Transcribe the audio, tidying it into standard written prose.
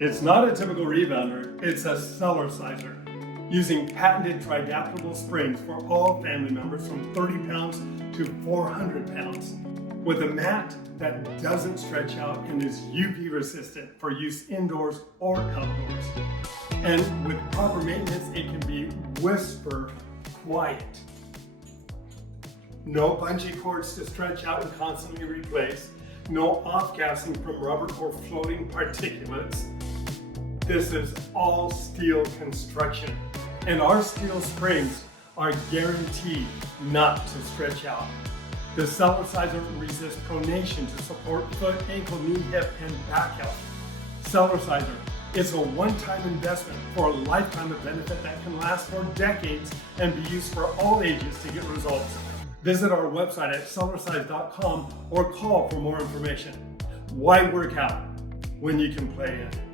It's not a typical rebounder, it's a Cellerciser, using patented tri-adaptable springs for all family members from 30 pounds to 400 pounds, with a mat that doesn't stretch out and is UV resistant for use indoors or outdoors. And with proper maintenance, it can be whisper quiet. No bungee cords to stretch out and constantly replace. No off-gassing from rubber or floating particulates. This is all steel construction. And our steel springs are guaranteed not to stretch out. The Cellerciser resists pronation to support foot, ankle, knee, hip, and back health. Cellerciser is a one-time investment for a lifetime of benefit that can last for decades and be used for all ages to get results. Visit our website at cellercise.com or call for more information. Why work out when you can play in?